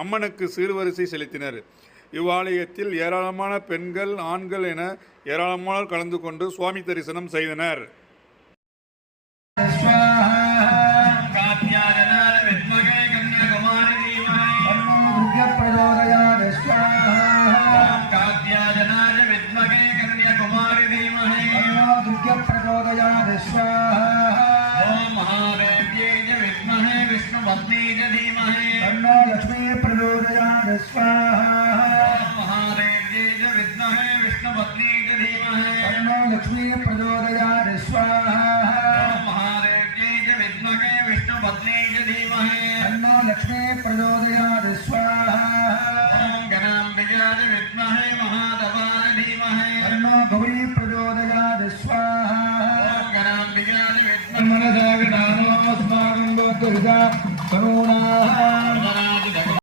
அம்மனுக்கு சீர்வரிசை செலுத்தினர். இவ்வாலயத்தில் ஏராளமான பெண்கள், ஆண்கள் என ஏராளமானோர் கலந்து கொண்டு சுவாமி தரிசனம் செய்தனர். करुणा